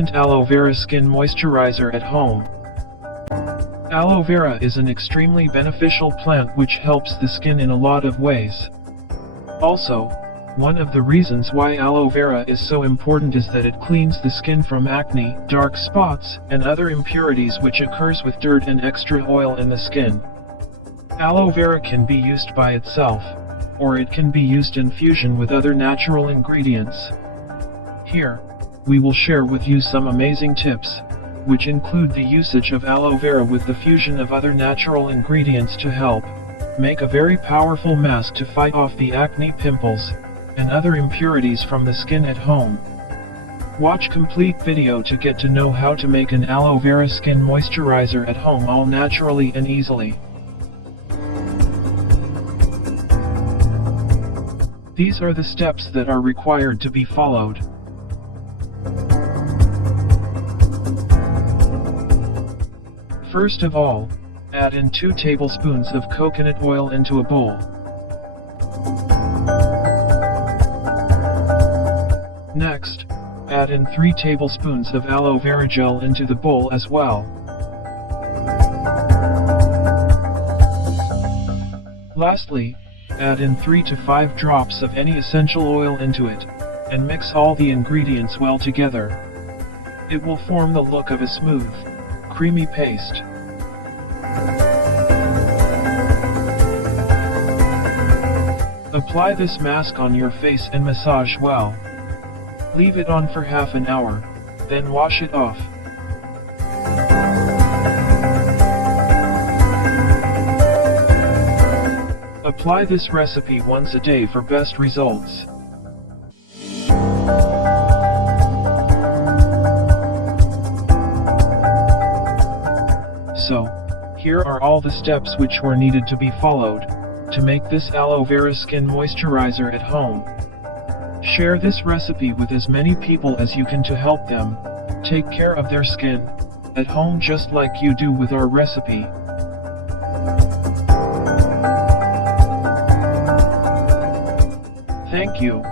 instant aloe vera skin moisturizer at home. Aloe vera is an extremely beneficial plant which helps the skin in a lot of ways. Also, one of the reasons why aloe vera is so important is that it cleans the skin from acne, dark spots, and other impurities which occurs with dirt and extra oil in the skin. Aloe vera can be used by itself, or it can be used in fusion with other natural ingredients. Here, we will share with you some amazing tips, which include the usage of aloe vera with the fusion of other natural ingredients to help make a very powerful mask to fight off the acne, pimples, and other impurities from the skin at home. Watch complete video to get to know how to make an aloe vera skin moisturizer at home all naturally and easily. These are the steps that are required to be followed. First of all, add in 2 tablespoons of coconut oil into a bowl. Next, add in 3 tablespoons of aloe vera gel into the bowl as well. Lastly, add in 3 to 5 drops of any essential oil into it, and mix all the ingredients well together. It will form the look of a smooth, creamy paste. Apply this mask on your face and massage well. Leave it on for half an hour, then wash it off. Apply this recipe once a day for best results. So, here are all the steps which were needed to be followed to make this aloe vera skin moisturizer at home. Share this recipe with as many people as you can to help them take care of their skin at home just like you do with our recipe. Thank you.